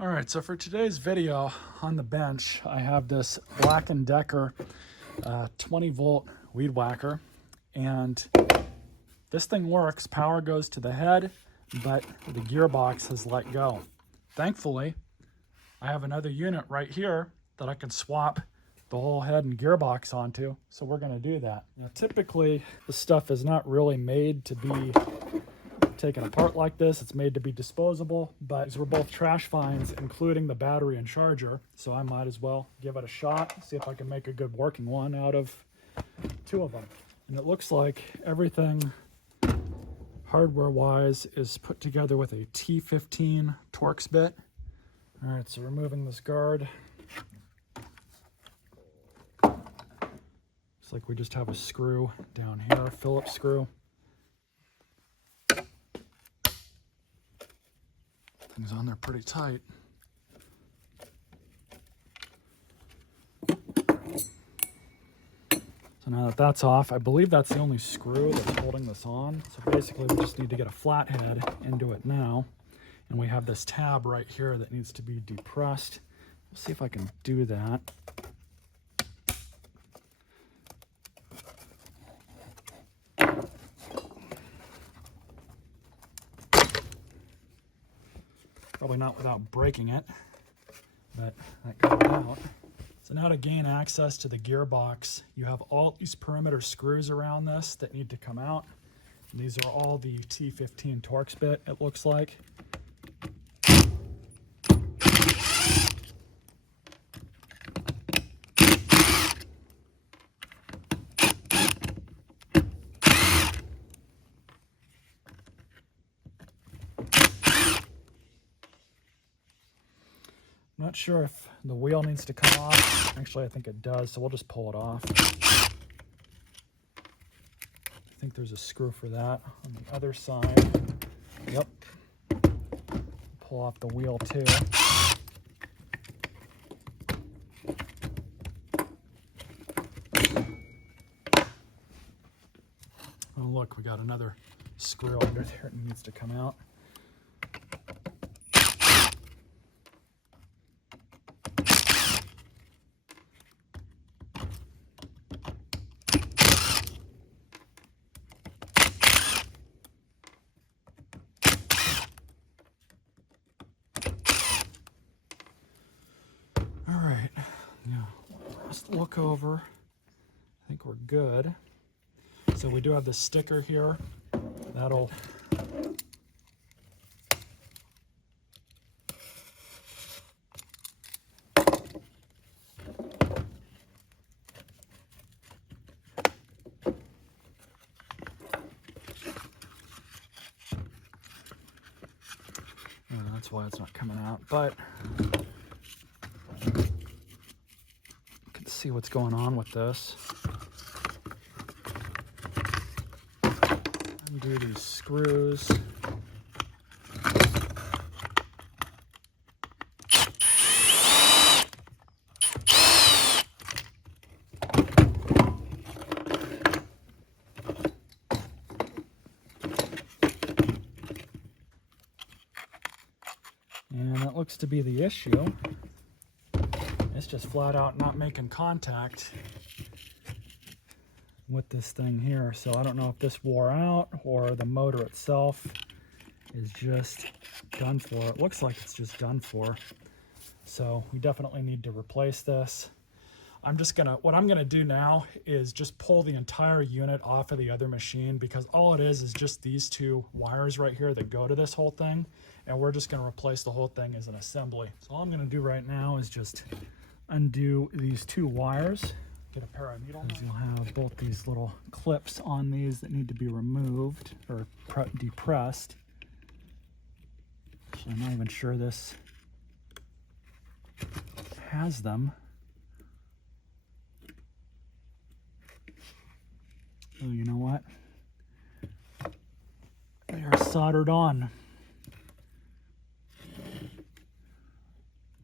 All right, so for today's video on the bench, I have this Black & Decker 20 volt weed whacker, and this thing works. Power goes to the head, but the gearbox has let go. Thankfully, I have another unit right here that I can swap the whole head and gearbox onto, so we're gonna do that. Now, typically, this stuff is not really made to be taken apart like this. It's made to be disposable, but we're both trash finds, including the battery and charger, so I might as well give it a shot, see if I can make a good working one out of two of them. And it looks like everything hardware wise is put together with a T15 Torx bit. All right, so removing this guard. Looks like we just have a screw down here, Phillips screw. Things on there pretty tight. So now that that's off, I believe that's the only screw that's holding this on. So basically we just need to get a flathead into it now. And we have this tab right here that needs to be depressed. We'll see if I can do that. Probably not without breaking it, but that got out. So now to gain access to the gearbox, you have all these perimeter screws around this that need to come out. And these are all the T15 Torx bit, it looks like. I'm not sure if the wheel needs to come off. Actually, I think it does, so we'll just pull it off. I think there's a screw for that on the other side. Yep. Pull off the wheel too. Oh look, we got another screw under there that needs to come out. Look over. I think we're good. So we do have this sticker here. That'll that's why it's not coming out, but see what's going on with this. Undo these screws. And that looks to be the issue. It's just flat out not making contact with this thing here. So I don't know if this wore out or the motor itself is just done for. It looks like it's just done for. So we definitely need to replace this. What I'm gonna do now is just pull the entire unit off of the other machine, because all it is just these two wires right here that go to this whole thing. And we're just gonna replace the whole thing as an assembly. So all I'm gonna do right now is just undo these two wires, get a pair of needle. You'll have both these little clips on these that need to be removed or depressed. Actually, I'm not even sure this has them. Oh, you know what? They are soldered on.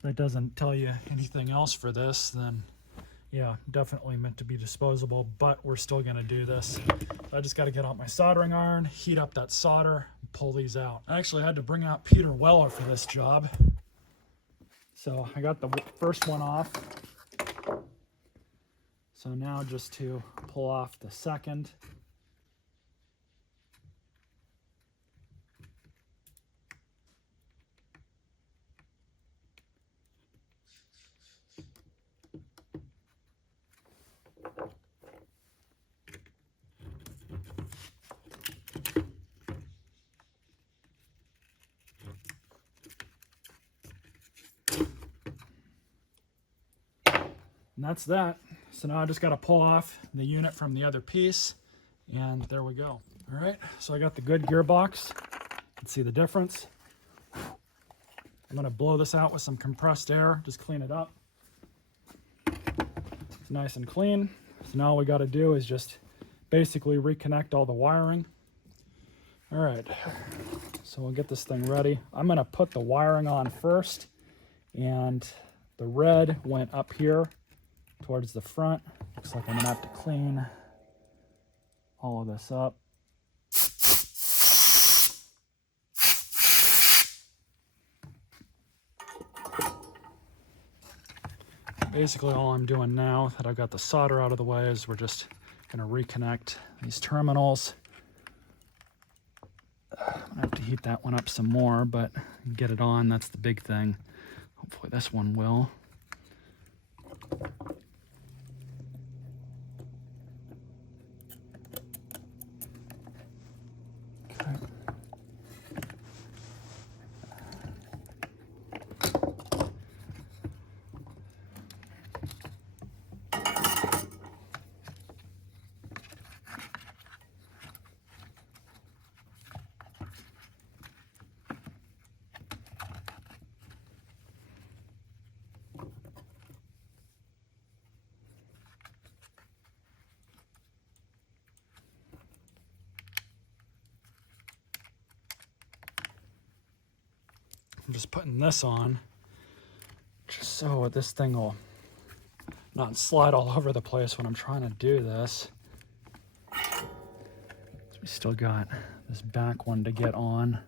That doesn't tell you anything else for this, then yeah, definitely meant to be disposable, but we're still gonna do this. So I just gotta get out my soldering iron, heat up that solder, pull these out. I actually had to bring out Peter Weller for this job. So I got the first one off. So now just to pull off the second. And that's that. So now I just got to pull off the unit from the other piece, and there we go. All right, so I got the good gearbox. You can see the difference. I'm going to blow this out with some compressed air, just clean it up. It's nice and clean. So now all we got to do is just basically reconnect all the wiring. All right, so we'll get this thing ready. I'm going to put the wiring on first, and the red went up here towards the front. Looks like I'm gonna have to clean all of this up. Basically all I'm doing now that I've got the solder out of the way is we're just gonna reconnect these terminals. I have to heat that one up some more, but get it on, that's the big thing. Hopefully this one will. I'm just putting this on just so this thing will not slide all over the place when I'm trying to do this. So we still got this back one to get on.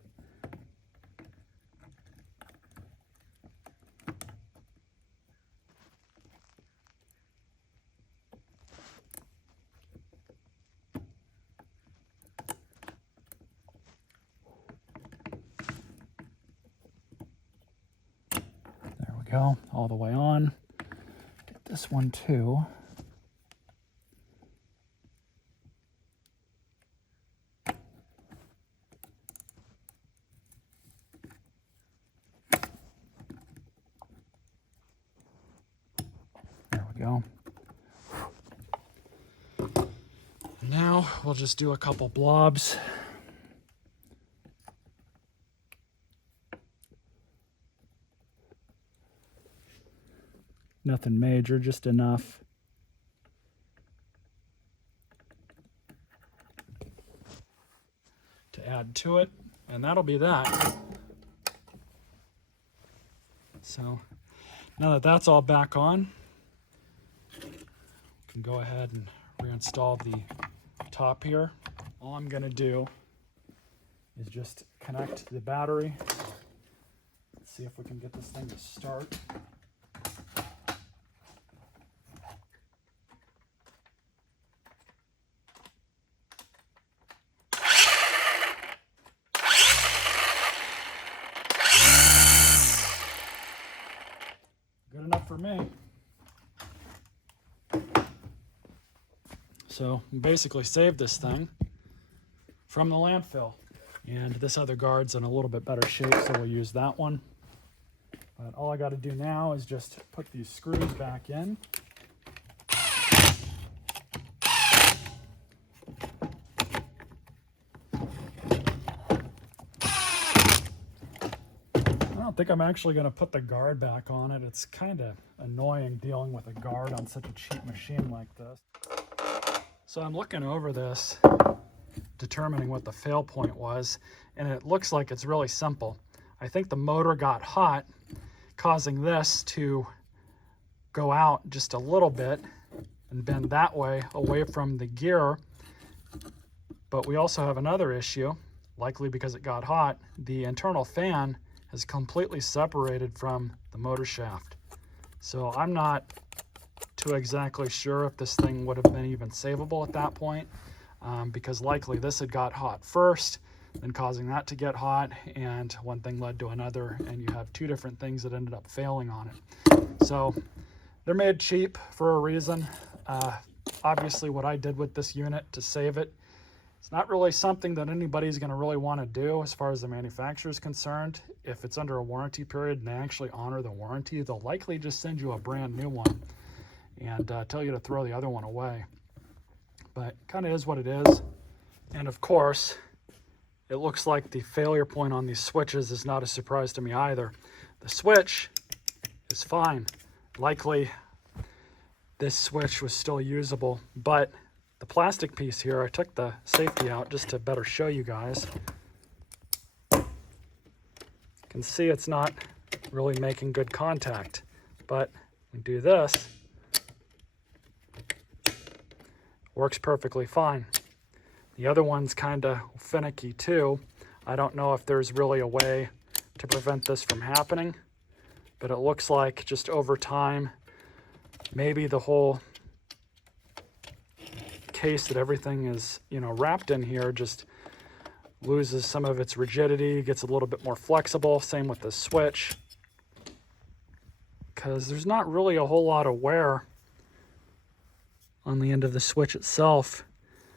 Go all the way on. Get this one too. There we go. Now we'll just do a couple blobs. Nothing major, just enough. To add to it, and that'll be that. So now that that's all back on, we can go ahead and reinstall the top here. All I'm gonna do is just connect the battery. Let's see if we can get this thing to start. Good enough for me. So we basically saved this thing from the landfill. And this other guard's in a little bit better shape, so we'll use that one. But all I got to do now is just put these screws back in. I don't think I'm actually going to put the guard back on it. It's kind of annoying dealing with a guard on such a cheap machine like this. So I'm looking over this, determining what the fail point was, and it looks like it's really simple. I think the motor got hot, causing this to go out just a little bit and bend that way away from the gear. But we also have another issue, likely because it got hot. The internal fan is completely separated from the motor shaft. So I'm not too exactly sure if this thing would have been even savable at that point, because likely this had got hot first, then causing that to get hot, and one thing led to another, and you have two different things that ended up failing on it. So they're made cheap for a reason. Obviously what I did with this unit to save it, it's not really something that anybody's going to really want to do as far as the manufacturer is concerned. If it's under a warranty period and they actually honor the warranty, they'll likely just send you a brand new one and tell you to throw the other one away. But kind of is what it is. And of course, it looks like the failure point on these switches is not a surprise to me either. The switch is fine. Likely this switch was still usable, but the plastic piece here, I took the safety out just to better show you guys. You can see it's not really making good contact, but we do this, works perfectly fine. The other one's kind of finicky too. I don't know if there's really a way to prevent this from happening, but it looks like just over time, maybe the whole case that everything is, wrapped in here just loses some of its rigidity, gets a little bit more flexible. Same with the switch, because there's not really a whole lot of wear on the end of the switch itself.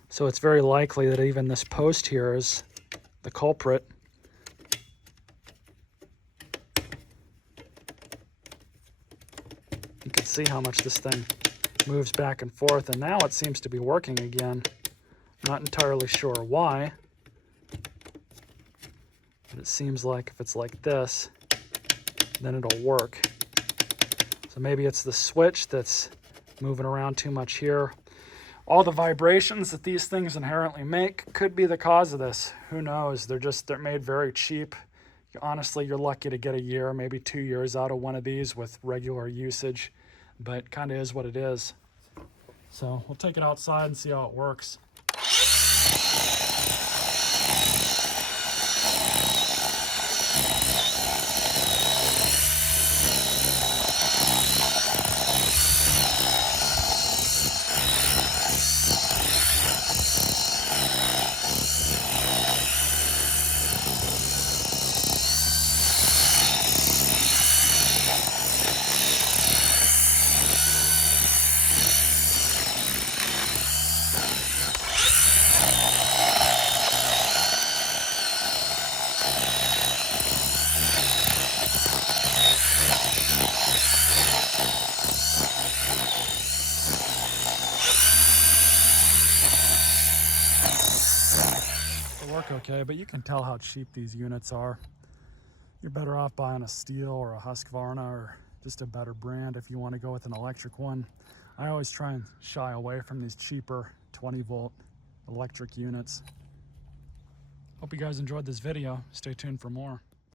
So it's very likely that even this post here is the culprit. You can see how much this thing moves back and forth, and now it seems to be working again. Not entirely sure why, but it seems like if it's like this, then it'll work. So maybe it's the switch that's moving around too much here. All the vibrations that these things inherently make could be the cause of this. Who knows? They're made very cheap. Honestly, you're lucky to get a year, maybe 2 years out of one of these with regular usage, but kind of is what it is. So we'll take it outside and see how it works. Work okay, but you can tell how cheap these units are. You're better off buying a Steel or a Husqvarna or just a better brand if you want to go with an electric one. I always try and shy away from these cheaper 20-volt electric units. Hope you guys enjoyed this video. Stay tuned for more.